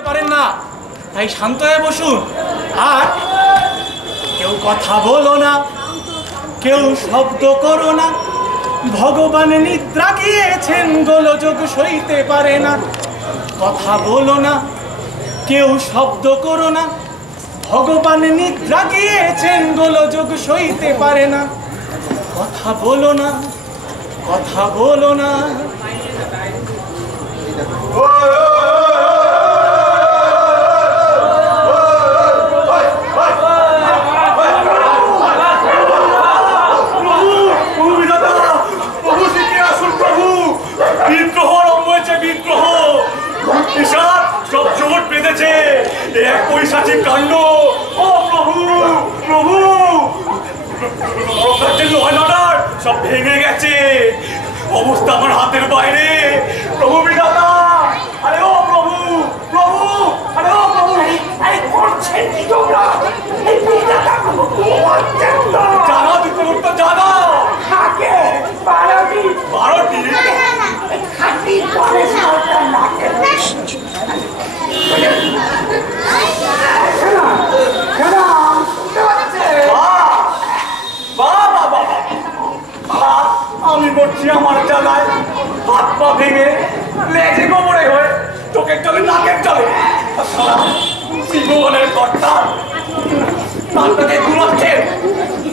বুঝতে পারেন না, তাই শান্ত হয়ে বসুন। আর কেউ কথা বলো না, কেউ শব্দ করো না, ভগবান নিদ্রা গিয়েছেন, গোলযোগ সইতে পারে না। কথা বলো না, কেউ শব্দ করো না, ভগবান নিদ্রা গিয়েছেন, গোলযোগ সইতে পারে না। কথা বলো না, কথা বলো না। কাণ্ড, ও প্রভু প্রভু, সব ভেঙে গেছে, অবস্থা আমার হাতের বাইরে। প্রভু বিধাতা, আরে ও প্রভু প্রভু, আরে ও প্রভু, করছেন কি তোমরা? জানা দিতে উঠতো, জানা থাকে 12টি আমি মরছি আমার জ্বালায়, হাত পা ভেঙে, লেজে গোবরে হয়ে, চোখের চলে নাকের চলে। জীবনের কর্তা আপনাকে ঘুমাচ্ছেন।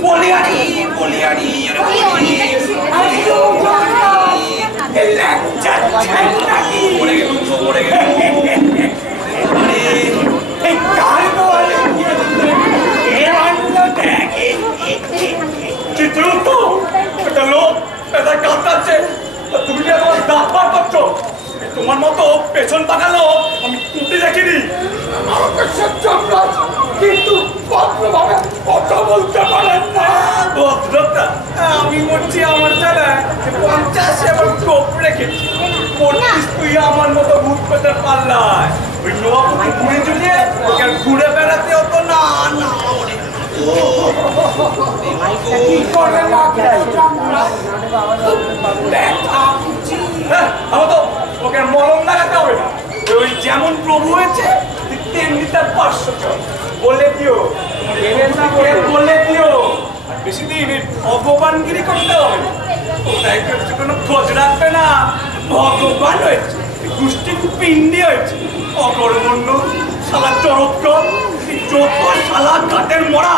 বলিয়ারি বলিয়ারি চিত্রগুপ্ত, একটা লোক এটা কাঁদছে, তুমি যে তোমার দাঁত বার করছো। তোমার মতো পেছন তাকালো আমি টুটি দেখিনি। কিন্তু ভদ্রভাবে কথা বলতে পারেন না। ভদ্রতা? আমি মরছি আমার জায়গায় 50 এবং কোপ রেখেছি। তুই আমার মতো ভূত পেতে পারলায় ওই নোয়াপুকে ঘুরে জুড়িয়ে ঘুরে বেড়াতে হতো না। না ওকে মলম লাগাতে হবে না। ওই যেমন প্রভু হয়েছে তেমনি তার 500 জন বলে দিও, বলে দিও। বেশি দিন ভগবানগিরি করতে হবে না। ওটাই কোনো খোঁজ রাখবে না। ভগবান হয়েছে, গোষ্ঠী পিণ্ডি হয়েছে, অকর্মণ্য শালা চরক্কর, যত শালা ঘাটের মরা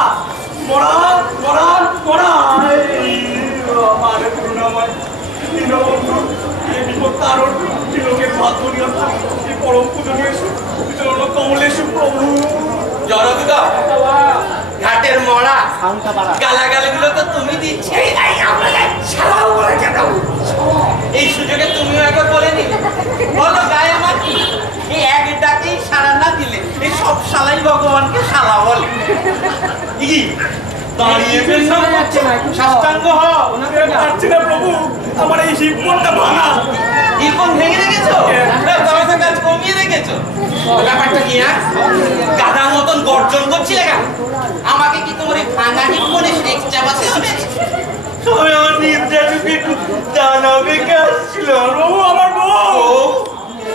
মরা মরা মরা। আমার করুণাময় দীনবন্ধু, এই বিপদ তারণ তিলকের ভাগ্য নিয়ন্ত্র, এই পরম পূজনীয় চরণ কমলেশু প্রভু। জড়দা ঘাটের মরা গালাগালিগুলো তো তুমি দিচ্ছ। এই সুযোগে তুমিও একবার বলে নিলে, বলো গায়ে আমার এই এক ডাকেই সাড়া না দিলে এই সব শালাই ভগবানকে শালা বলে। কি দাঁড়িয়ে সাষ্টাঙ্গ পারছি না প্রভু, আমার এই হিপনটা ভাঙা। হিপন ভেঙে রেখেছো? কাজ কমিয়ে রেখেছো? ব্যাপারটা কি? গাধার মতন গর্জন করছিলে কেন? আমাকে কি তোমার এই ভাঙা হিপনে শেখ চাপাতে হবে? তুমি আমার নির্যাতনকে একটু জানাবে কে আসছিল? প্রভু আমার বউ।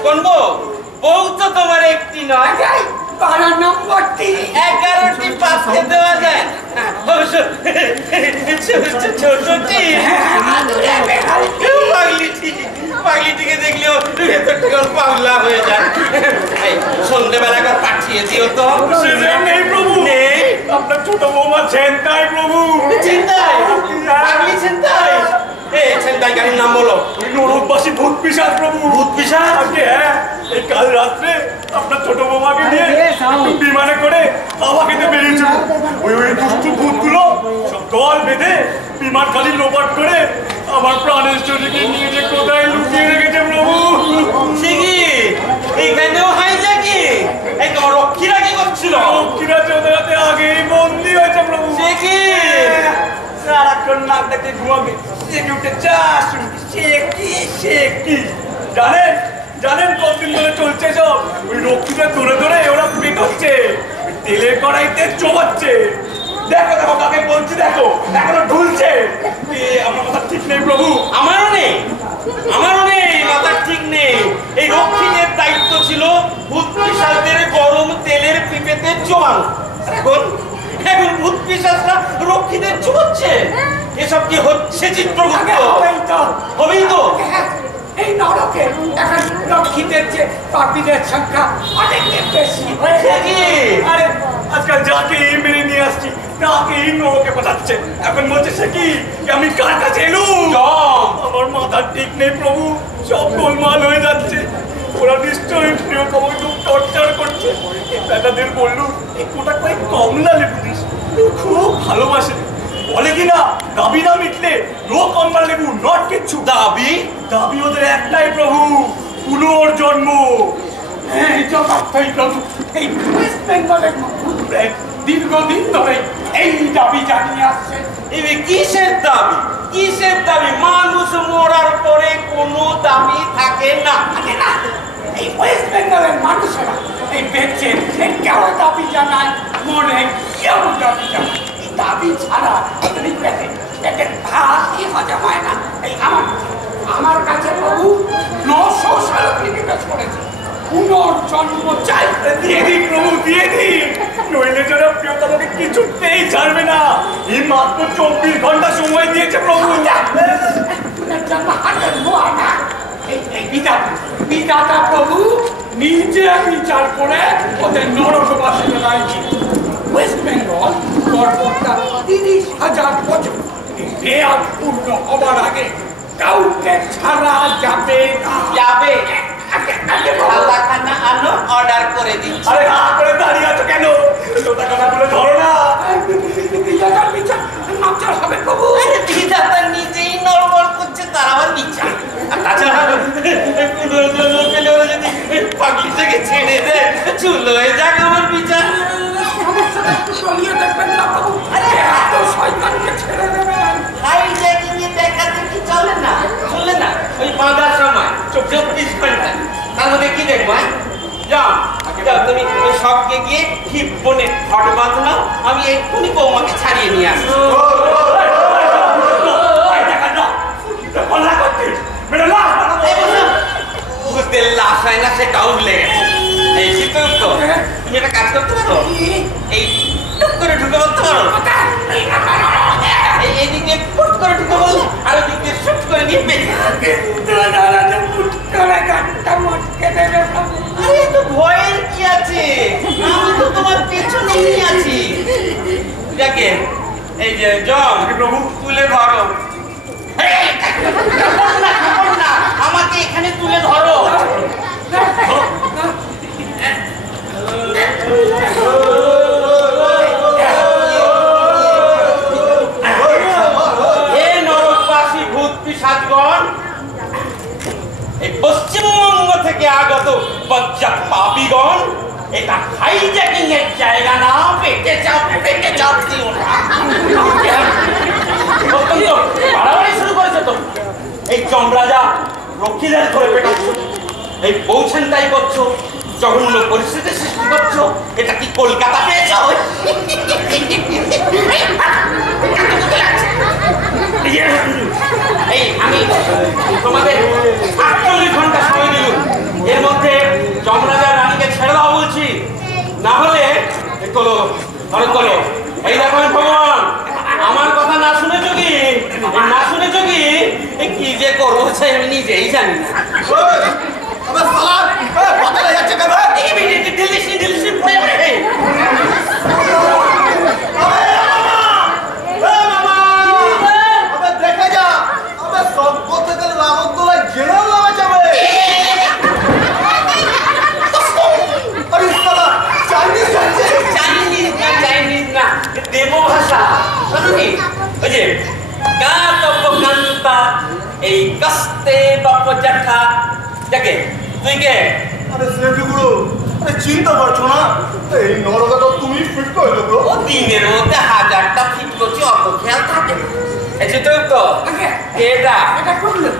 কোন বউ? বউ তো তোমার একটি নয়, পাড়া নম্বরটি 11টি পাশে দেওয়া যায়। অবশ্য ছোটটি পাগলিটিকে দেখলেও ভেতরটা পাগলা হয়ে যায়। সন্ধ্যেবেলা করে পাঠিয়ে দিও তো। নেই প্রভু, নেই। আপনার ছোট বৌমা ছেনতাই প্রভু। ছিনতাই? পাগলি ছিনতাই? এই ছিনতাইকারীর নাম বলো। নরকবাসী ভূত পিশাচ প্রভু। ভূত পিশাচ? হ্যাঁ, এই কাল রাত্রে আপনার ছোট বৌমাকে নিয়ে বিমানে করে হাওয়া খেতে বেরিয়েছিল। ওই দুষ্টু ভূতগুলো সব দল বেঁধে বিমান খালি লোপাট করে আমার প্রাণেশ্বরীকে নিয়ে যে কোথায় লুকিয়ে রেখেছে প্রভু। ঠিকই, এইখানেও হয় নাকি? এই তোমার রক্ষীরা কি করছিল? রক্ষীরা ওদের হাতে আগেই বন্দি হয়েছে প্রভু। ঠিকই, সারাক্ষণ নাক ডাকে ঘুমাবে, জেগে উঠে চা শুনবি। সে কি জানেন? জানেন কতদিন ধরে চলছে সব? ওই রক্ষীদের ধরে ধরে ওরা পেটোচ্ছে, তেলের কড়াইতে চোবাচ্ছে। দেখো দেখো কাকে বলছি, দেখো এখনো ঢুলছে। আমার কথা ঠিক নেই প্রভু। আমারও নেই, আমারও নেই, মাথার ঠিক নেই। এই রক্ষীদের দায়িত্ব ছিল ভূত পিশাচদের মানুষ। এখন এখন ভূত পিশাচরা রক্ষীদের চুমোচ্ছে। এসব কি হচ্ছে চিত্রগুপ্ত? হবেই তো। এই নরকে এখন রক্ষীদের যে পাপীদের সংখ্যা অনেক বেশি হয়েছে। আরে আজকাল যাকে মেরে নিয়ে আসছি তাকেই নরকে পাঠাচ্ছে। এখন বলছে সে কি আমি কার কাছে এলুম? আমার মাথার ঠিক নেই প্রভু, সব গোলমাল হয়ে যাচ্ছে। ওরা নিশ্চয়ই প্রিয় কমল খুব টর্চার করছে। দাদাদের বললু এই কোটা কয়েক কমলা লেবু দিস, খুব ভালোবাসে। বলে কিনা দাবি না মিটলে নো কমলা লেবু নট কিচ্ছু। দাবি দাবি ওদের একটাই প্রভু, পুনর্জন্ম। এই জগৎই প্রভু, এই ওয়েস্ট বেঙ্গলের দীর্ঘদিন ধরে এই দাবি জানিয়ে আসছে। কিসের দাবি? কিসের দাবি? মানুষ মরার পরে কোনো দাবি থাকে না। এই ওয়েস্ট বেঙ্গলের মানুষেরা এই বেঁচে কেউ দাবি জানায়, মনে কেউ দাবি জানায়। এই দাবি ছাড়া পেটের ভাতই হজম হয় না। এই আমার কাছে প্রভু 900 সালকৃতিকাজ করেছে। পুনর্জন্ম চাই, দিয়ে দিন প্রভু, দিয়ে দিন। নইলে যারা প্রিয় তোমাকে কিছুতেই ছাড়বে না। এই মাত্র 24 ঘন্টা সময় দিয়েছে প্রভু। বিধাতা প্রভু নিজে বিচার করে ওদের নরকবাসী বানাইছি। ওয়েস্ট বেঙ্গল গড়পড়তা 30,000 বছর রেয়াজ পূর্ণ হবার আগে কাউকে ছাড়া যাবে না। যাবে খানা আনো, অর্ডার করে দিচ্ছি। আরে হা করে দাঁড়িয়ে আছো কেন? লোটাকানা বলে ধরো না। বিধাতার বিচার নাচার হবে প্রভু। আরে বিধাতা নিজেই নড়বড় করছে, তার আবার বিচার। আর তাছাড়া পুনর্জন্ম পেলে ওরা যদি পাগলি থেকে ছেড়ে দেয়, চুল হয়ে যাক আমার বিচার। সমস্যাটা একটু চলিয়ে দেখবেন না প্রভু। আরে এত শয়তানকে ছেড়ে দেবেন। হাইজ্যাকিং এ দেখাতে কি চলে না? চলে না? ওই বাঁধার সময় 24 ঘন্টা, তার মধ্যে কি দেখবো? যাও যাও, তুমি ওই সবকে গিয়ে হিপ্পনে হট বাঁধ নাও, আমি এক্ষুনি বৌমাকে ছাড়িয়ে নিয়ে আসবো। ভূতের লাশ হয় না, সেটা উগলে গেছে। এই শীতল তো, তুমি একটা কাজ করতে পারো, এই টুক করে ঢুকে বলতে পারো, এইদিকে ফুট করে ঢুকে বললে আর ওদিকে শুট করে নিয়ে বেরিয়ে। আরে তো ভয়ের কি আছে? আমি তো তোমার পেছনেই আছি। যাকে এই যে জম প্রভু তুলে ধরো। না, আমাকে এখানে তুলে ধরো। এই পশ্চিমবঙ্গ থেকে আগত বজ্জাত পাপীগণ, এটা হাইজ্যাকিং এর জায়গা না। পেটে চাপ দিও না। বাড়াবাড়ি শুরু করেছে তো। এই যমরাজা রক্ষীদের ধরে পেটাচ্ছ, এই পৌঁছানটাই করছো, জঘন্য পরিস্থিতি সৃষ্টি করছো। এটা কি কলকাতা পেয়েছ? এই আমি তোমাদের 48 ঘন্টা সময় দিলাম, এর মধ্যে যমরাজা রানীকে ছেড়ে দাও বলছি, না হলে চলো চলো। এই দেখো ভগবান, আমার কথা না শুনেছো কি? না শুনেছো কি? কি যে করবো আমি নিজেই জানি না। দেবো ভাষা শুনুনি, ওই যে কান্তা এই কস্তে বাপ জ্যাঠা। যাকে তুই কে? আরে সেগুলো আরে চিন্তা করছো না, এই নরকটা তুমি ফিট করে দেবো। ও দিনের মধ্যে 1000টা ফিট করছি, অত খেয়াল থাকে। এসে তো তো এটা এটা করলো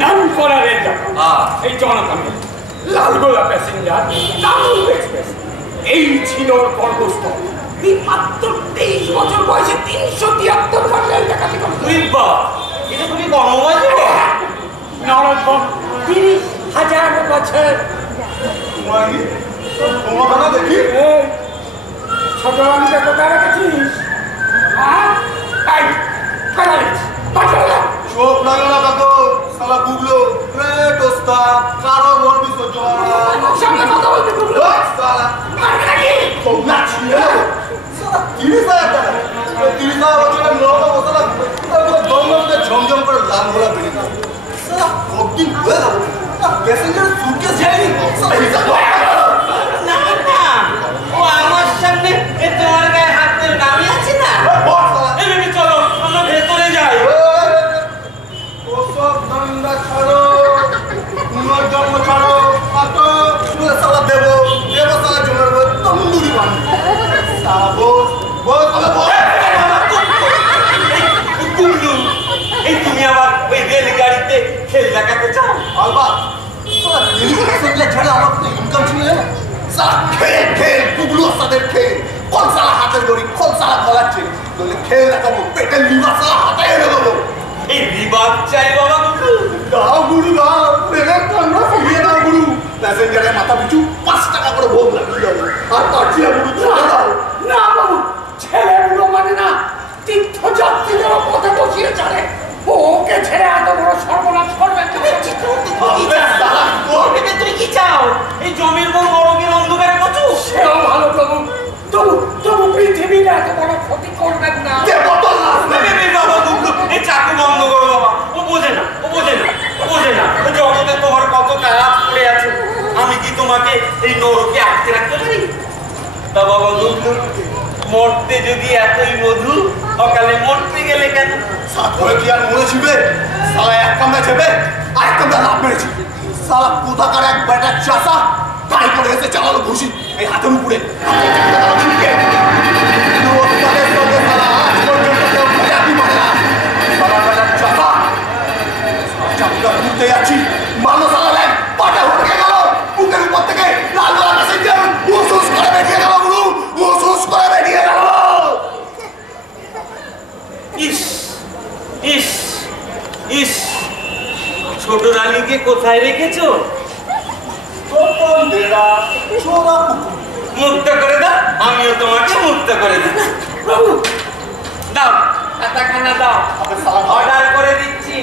নাম করার এই জনতা লালগোলা প্যাসেঞ্জার তামিল এক্সপ্রেস এই ছিল কর্মস্থল। মাত্র 23 বছর বয়সে 373 বার রেল ডাকাতি করে। তুই বা এটা তুমি গণবাজি নরক 30,000 বছর। তোমার কথা দেখি ছোট রানীকে কোথায় রেখেছিস? চোখ লাগলো না কাকু সালা গুগলো রে দোস্তা কারো ঘর বিসর্জন সামনে কথা বলতে গুগলো সালা মারবে নাকি? খুব নাচিয়ে সালা 30,000 টাকা 30,000 বছরের নরকা বসে না দমদমতে ঝমঝম করে লাল গোলা বেরিয়ে গেল সালা কতদিন হয়ে গেল প্যাসেঞ্জার সুটকেস যায়নি সালা হিসাব না না ও আমার সামনে তোমার গায়ে হাত দিয়ে দাঁড়িয়ে আছে না এই চলো আমরা ভেতরে যাই ওসব ধান্দা ছাড়ো পুনর্জন্ম ছাড়ো আতো সালা দেব সালা জমের তন্দুরি বানি সালা বস কুল্লু এই তুমি আবার ওই রেলগাড়িতে খেল দেখাতে চাও? আলবা সালা টেলিভিশন ছাড়া আমার তো ইনকাম ছিল না সালা খেল কুগলু সাদের খেল কোন সালা হাতের গড়ি কোন সালা গলাচ্ছে বলে খেল দেখাবো পেটের লিভার সালা হাতে এনে দেবো এই বিবাদ চাই বাবা কুল্লু দাও গুরু দাও রেলের কান্না ফিরিয়ে দাও গুরু প্যাসেঞ্জারের মাথা পিছু 5 টাকা করে ভোগ লাগিয়ে যাবো আর পাঠিয়ে গুরু ছেড়ে দাও না বাবু ছেলে বুড়ো মানে না তীর্থযাত্রীদের পথে বসিয়ে চলে ওকে ছেড়ে এত বড় সর্বনাশ করবে তুমি কি চাও এই জমির বউ নরকের অন্ধকারে কচু? সেও ভালো প্রভু তবু পৃথিবীটা এত বড় ক্ষতি করবেন না বাবা কুল্লু এই চাকু বন্ধ করো বাবা ও বোঝে না জগতে তোমার কত কাজ পড়ে আছে আমি কি তোমাকে এই নরকে আটকে রাখতে পারি? তা বাবা কুল্লু মরতে যদি এতই মধু অকালে মরতে গেলে কেন? সাত করে কি আর মরে ছিবে সালা এক কামড়া ছেবে আর এক কামড়া লাভ মেরেছি সালা কোথাকার এক বেটা চাষা গাড়ি করে এসে চালালো ঘুষি এই হাতের উপরে ঘুরতে যাচ্ছি মানুষ আলাদা পাটা উঠে গেল বুকের উপর থেকে লাল লাল প্যাসেঞ্জার উসুস করে বেরিয়ে গেল গুরু উসুস করে বেরিয়ে গেল ইস ইস ইস ছোট রানীকে কোথায় রেখেছো? মুক্ত করে দাও আমিও তোমাকে মুক্ত করে দিই দাও খাতাখানা দাও অর্ডার করে দিচ্ছি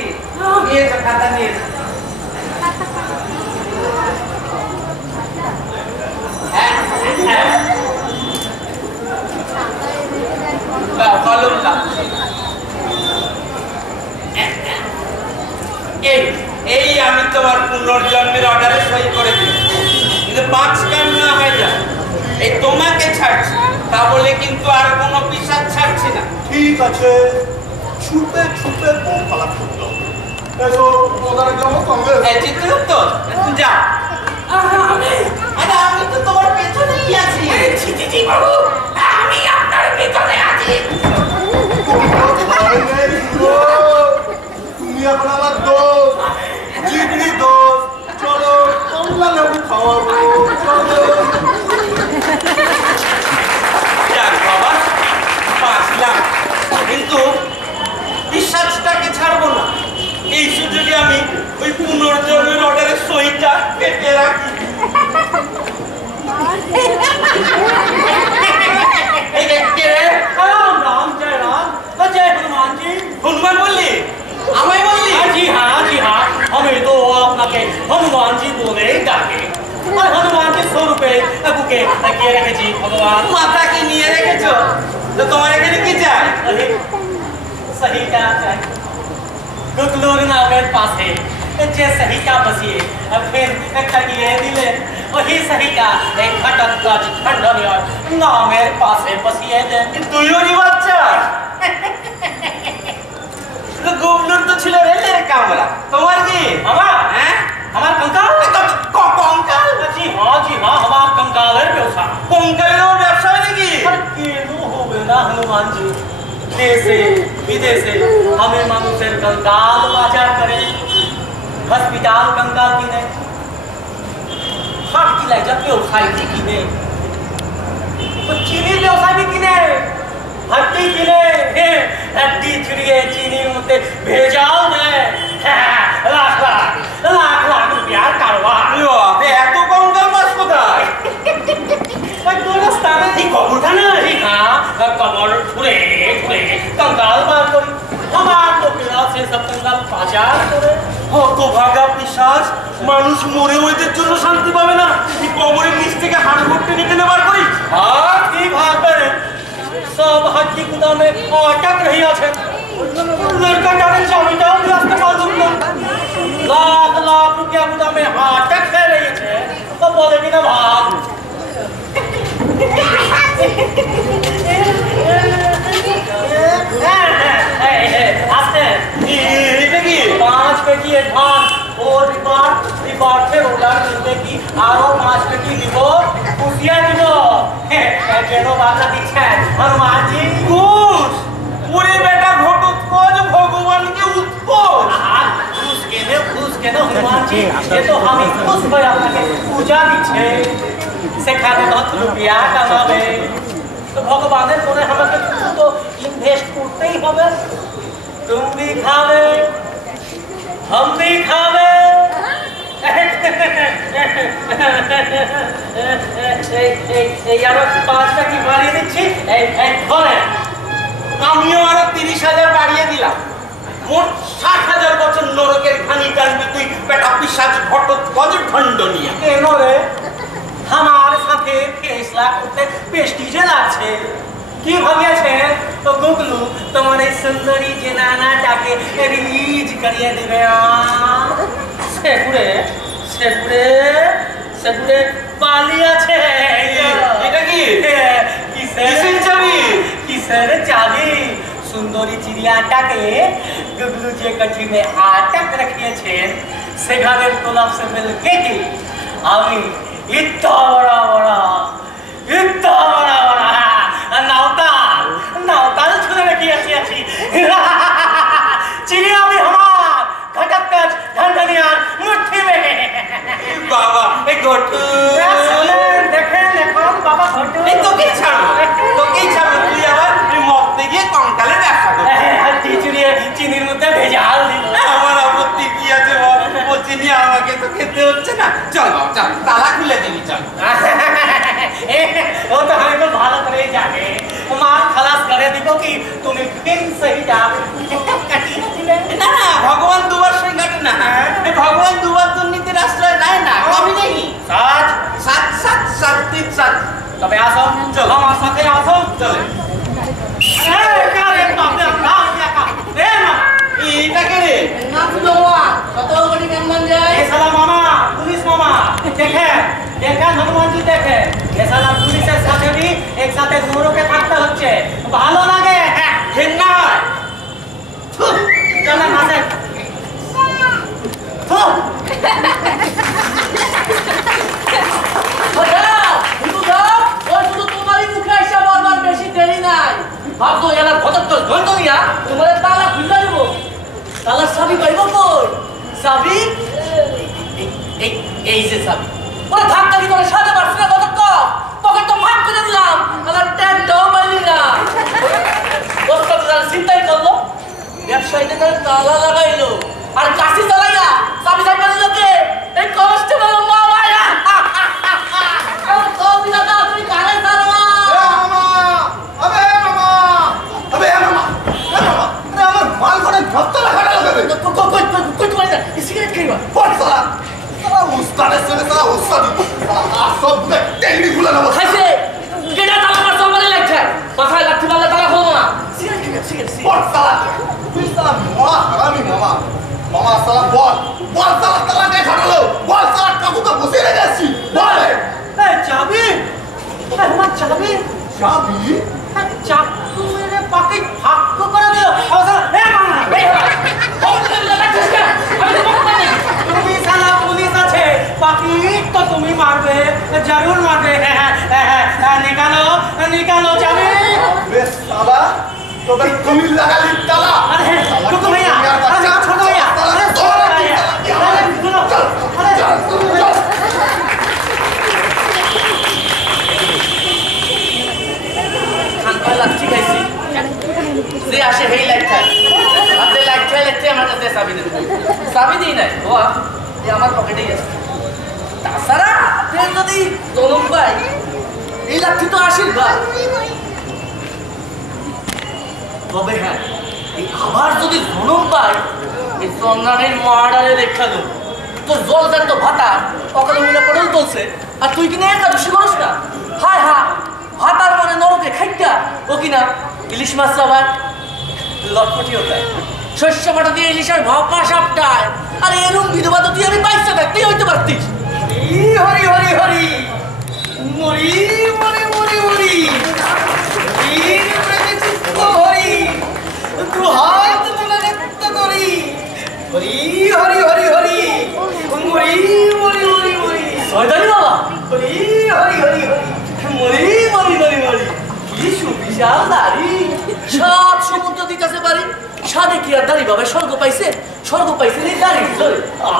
নিয়ে এসো খাতা নিয়ে এসো দাও কলম দাও এই আমি তোমার পুনর্জন্মের অর্ডারে সই করে দিই কিন্তু 5 কান না হয়ে যায় এই তোমাকে ছাড়ছি তা বলে কিন্তু আর কোনো পিসাচ ছাড়ছি না ঠিক আছে ছুপে ছুপে বোম ফালা করতে হবে এসো ওদের যাবো সঙ্গে এই চিত্রগুপ্ত যা আমি তো তোমার পেছনেই আছি জি বাবু আমি আপনার পেছনে আছি তুমি এখন আমার দোষ জিগনি দোষ চলো কমলা লেবু খাওয়াবো চলো যাক বাবা বাঁচলাম কিন্তু পিসাচটাকে ছাড়বো না এই সুযোগে আমি ওই পুনর্জন্মের অর্ডারের সইটা কেটে রাখি হনুমান বললি আমায় বললি जी हाँ हमें तो आपके हनुमान जी बोले डाके और हनुमान के 100 रुपए बुके किए रखे जी भगवान माता की निये রেখেছো তো তোমার এখানে কি চাই सही क्या चाहे गुतलूर नामेर पास है जे सही का बसिए अब फिर कटिए दिले वही सही का एक खटक गज खंडन और नामेर पास है बसिए दे তুইও নি বাচ্চা তো গুবলুর তো ছিল রেলের কামরা তোমার কি मामा হ্যাঁ हमार कंकाल কঙ্কাল जी हाँ हमार कंकाल है व्यवसाय কঙ্কালেরও ব্যবসা হয় নাকি केनो होवे ना हनुमान जी देशे विदेशे हमें मनुष्य कंकाल बाजार करे हॉस्पिटल कंकाल किने हाट की लाई जब व्यवसाय किने तो चीनी व्यवसाय भी किने हड्डी किने हड्डी छिड़िए चीनी मुते भेजाओ में लाख रुपया कारोबार এত কঙ্কাল মাছ কোথায় लाठी गुदा में अटक रही है लड़का जाने चाबीटा रास्ते मालूम ना लाख लाख रुपया गुदा में अटक है रही है तो बोलेगी ना भाग आस्ते ये की 5 पेटी एडवांस और रिबार से रोलर मिलते की आरो 5 पेटी दिबो खुशियां दिबो केनो बात दिखे हनुमान जी ঘুষ পুরে বেটা ঘটোৎকচ ভগবান के उत्पोष खुश के ना हनुमान जी ये तो हम खुश भया के पूजा दिछे सेखाने बहुत रुपया कमावे तो भगवाনের কোনে আমাকে তো इन्वेस्ट করতেই হবে तुम भी खावे हम भी खावे यार 5 টাকা বাড়িয়ে দিচ্ছি এই ধরে আমিও আরো 30,000 বাড়িয়ে দিলাম মোট 60,000 বছর নরকের ঘানি টানবি তুই বেটা পিশাচ ঘটোৎকচ খণ্ডনিয়া কেন রে আমার সাথে ফেসলা করতে প্রেস্টিজে লাগছে কি ভাবিয়েছে তো গুগলু তোমার এই সুন্দরী জেনানাটাকে রিলিজ করিয়ে দিবে সেগুড়ে পালি আছে এটা কি কিসের চাবি কিসের চাবি সুন্দরী চিড়িয়াটাকে গুগলু যে কচি में আটক রেখেছেন সেখানে গোলাপ से मिल के আমি इतना बड़ा नावताल छुने रखी अच्छी चिड़िया भी हमार घटक ढंढनिया मुट्ठी में বাবা এই ঘটু देखे देखो बाबा घटू এই তোকেই ছাড়ো তুই আবার মরতে গিয়ে কঙ্কালে ব্যবসা করবি हड्डी चिड़िया চিনির মধ্যে ভেজাল দিল আমার আপত্তি কি আছে বল ও চিনি আমাকে তো খেতে হচ্ছে না চল বাবা চল তালা খুলে দিবি চল वो तो हमें को भालो करे जाने मार खलास करे दिबो कि তুমি फिर सही जा না না ভগবান দুবার সই কাটে না ভগবান দুবার দুর্নীতির আশ্রয় নেয় না কবি নেই साथ সাত সাত সাত তিন সাত তবে আসো চলো আমার সাথে আসো চলে এই কারে বাপরে নাম লেখা এ মা এটা কে রে না তো কত কোটি কেমন যায় ए साला मामा पुलिस मामा देखे हनुमान जी देखे ए साला पुलिसेर साथे भी एक साथे दोनों के থাকতে হচ্ছে ভালো লাগে ঘেন্না হয় চল না কাছে তো যাও শুধু যাও ওই শুধু তোমারই মুখে এসে বলবার বেশি দেরি নাই ভাবতো এলা কত ঘন্ট দিয়া তোমার তালা খুলে দেব তালার চাবি পাইব কই চাবি এই যে চাবি ওরা ধাক্কা কি করে সাথে পারছ না কত পকেট তো ভাগ করে দিলাম তাহলে ট্যাগ দাও পাইলি না দোস্ত তার চিন্তাই করলো ব্যবসায়ীদের তালা লাগাইলো আর কাশি চালাইয়া চাবি চাবি দিল কে এই কনস্টেবল মামায়া তুমি দাদা তুমি কারে সারবা আরে আমার মাল করে ধরতে রাখাটা হবে কই তোমার সিগারেট খাইবা পড় সালা উস্তাদের সঙ্গে সালা উস্তাদি সব টেকনিক গুলো না খাইছে কেডা তালা মার সবারে লাগছে মাথায় লাঠি মারলে তালা খুলবো না সিগারেট খাইবা সিগারেট পড় সালা তুই সালা মহা হারামি মামা সালা বল সালা তালা কে খাটালো বল সালা কাকুকে বসিয়ে রেখে আসছি বল এই চাবি আমার চাবি চাকু মেরে পকেট ভাগ করে দিও এ মামা তুমি সালা পুলিশ আছে পকেট তো তুমি মারবে জরুর মারবে নিকালো চাবি বেশ সালা তোকে তুমি লাগালি তালা আরে রুকো ভাইয়া আরে ছোট ভাইয়া আরে ছোট ভাইয়া আরে শুনো আরে খানপাল লাঠি খাইছি যে আসে হেই লাইট আপনি লাইট খাইলে আমার কাছে চাবি দেন চাবি দিই নাই ও এই আমার পকেটেই আছে তাছাড়া আপনি যদি জনম পাই এই লাঠি তো আশীর্বাদ তবে হ্যাঁ এই আবার যদি জনম পাই এই চন্দ্রানের মার্ডারে দেখা দেব তোর জল যান তো ভাতা অকালে মিলে পড়েও চলছে আর তুই কিনা একাদশী করিস না হায় হা ভাতার মানে নরকে খাইটা ও কিনা ইলিশ মাছ আবার লটপটিও দেয়, শস্য বাটা দিয়ে ইলিশের ভাপা সাপটায়। আর এরকম বিধবা তো তুই আমি বাইসা থাকতেই হইতে পারতিস। হরি হরি হরি মরি মরি মরি মরি হরি তু হাত তোলা নৃত্য করি হরি হরি হরি হরি মরি মরি মরি মরি শয়তানি বাবা, হরি হরি হরি হরি মরি মরি মরি মরি কি সুবিশাল দাড়ি। সব সমুদ্র দিতেছে পারি, সাদে কি আর দাড়ি বাবা স্বর্গ পাইছে? স্বর্গ পাইছে এই দাড়ি ধরে।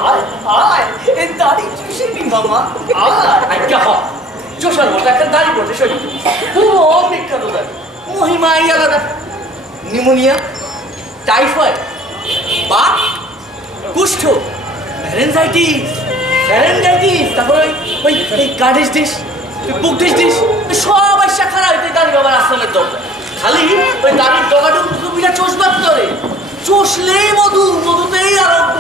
আয় আয় এই দাড়ি চুষিবি মামা আয় আজ্ঞা হ, চোষার মতো একটা দাড়ি পড়ছে শরীর, পুরো বিখ্যাত দাড়ি, মহিমাই আলাদা। নিউমোনিয়া, টাইফয়েড, বাত, কুষ্ঠ, ফ্যারেঞ্জাইটিস, তারপরে ওই কার্ডিস ডিস, বুক ডিস সব আইসা খারাপ হইতে দাড়ি বাবার আশ্রমের দরকার। খালি ওই দাড়ির ডগাটুকু বিরা চোষবাদ করে, চষলেই মধুতেই আরোগ্য।